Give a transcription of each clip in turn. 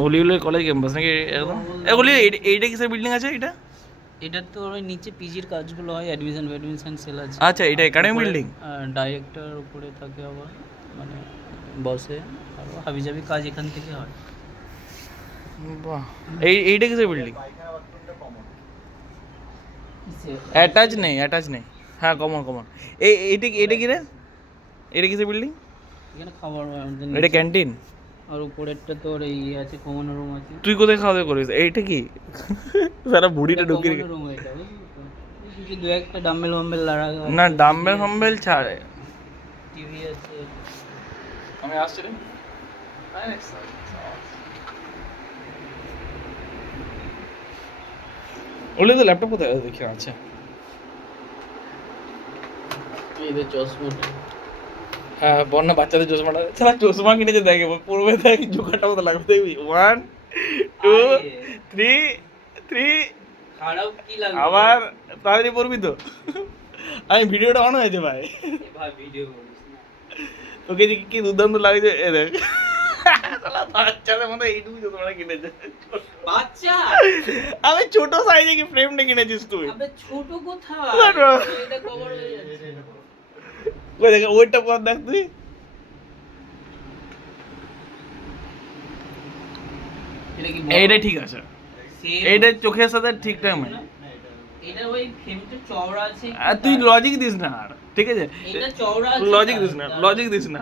গলিগুলোর college campus নাকি একদম? এগুলি এইটা কিসের বিল্ডিং আছে এটা? এটা তো ওই নিচে পিজির কাজগুলো হয়, অ্যাডমিশন সেল আছে। আচ্ছা, এটা একাডেমি বিল্ডিং। ডাইরেক্টর উপরে থাকে আবার, মানে বসে, আর হাবিজাবি কাজ এখান থেকে হয়। বাহ, এইটা কিসের বিল্ডিং? অ্যাটাচ নেই। হ্যাঁ, কমন। এইটা কি রে? এটা কিসের বিল্ডিং? এখানে খাবার হয় আমাদের এটা নিচে। ক্যান্টিন? আর উপরেরটা তোর এই আছে, কমন রুম আছে। তুই কোথায় খাওয়া দাওয়া করিস? এইটা কি সারা বুড়িটা ঢুকিয়ে কমন রুম এটা, বুঝলি তো? কিছু দু একটা ডাম্বেল মাম্বেল লাগা আছে, না, ডাম্বেল ফাম্বেল ছাড়ে। টিভি আছে। আমি আসছি রে। ওলে তো ল্যাপটপ কোথায় দেখি? আচ্ছা, এই যে চশমাটা। হ্যাঁ, বন্যা বাচ্চাদের চশমাটা, সারা চশমা কিনেছে, দেখে পড়বে, দেখ জোকাটা মতো লাগবে, দেখবি 1 2 3 খারাপ কি লাগবে? আবার তাড়াতাড়ি পড়বি তো। আমি ভিডিওটা অন হয়েছে ভাই, ভাই ভিডিও করিস না। তোকে যে কি দুর্দান্ত লাগছে, এ দেখ শালা বাচ্চাদের মতো এইটুকু চশমাটা কিনেছে। বাচ্চা? আমি ছোট সাইজে কি ফ্রেমটা কিনেছিস তুই? আবে ছোট কোথায়? না। এটা কভার হয়ে যাচ্ছে। ওই দেখ, ওইটা পর দেখ তুই। এটা কি এইটা ঠিক আছে, এইটা চোখের সাথে ঠিক টাইম। এটা ওই ফ্রেমটা চওড়া আছে। আর তুই লজিক দিস না আর, ঠিক আছে? এটা চওড়া আছে। লজিক দিস না।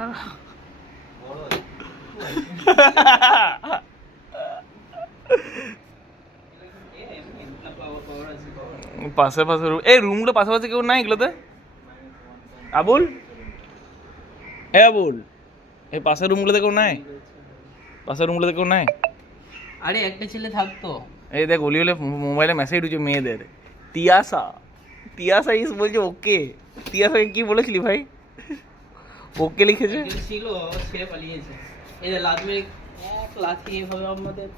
পাশে রুম, এই রুমগুলো পাশাপাশি কেউ নাই এগুলোতে? আবুল, আবুল, এই পাশের রুমগুলোতে কেউ নাই? আরে একটা ছেলে থাকতো। এই দেখ, ওলি হলে মোবাইলে মেসেজ ঢুকছে মেয়েদের। তিয়াসা ইস বলছে ওকে। তিয়াসাকে কি বলেছিলি ভাই? ওকে লিখেছে। একজন ছিল, ছেড়ে পালিয়েছে। এই যে এক লাথি এইভাবে আমাদের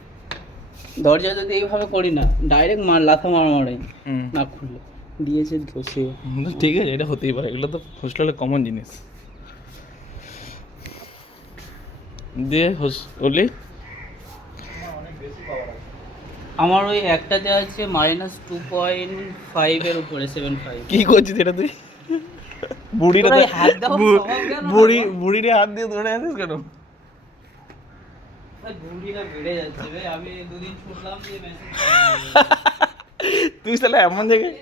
দরজা যদি এইভাবে করি না, ডাইরেক্ট লাথা মারামারি না খুললে দিয়েছে ধসে। ঠিক আছে, এটা হতেই পারে, এগুলো তো হোস্টেলে কমন জিনিস। দিয়ে ওলি আমার ওই একটাতে আছে -2.5 এর উপরে 7.5। কি করছিস এটা তুই? বুড়িটা তোরা এই হাত দেওয়ার স্বভাব কেন? বুড়িরে হাত দিয়ে ধরে আছিস কেন? ভাই বুড়িটা বেড়ে যাচ্ছে ভাই, আমি দুদিন ছুটলাম যে মেসেজ তুই শালা এমন জায়গায়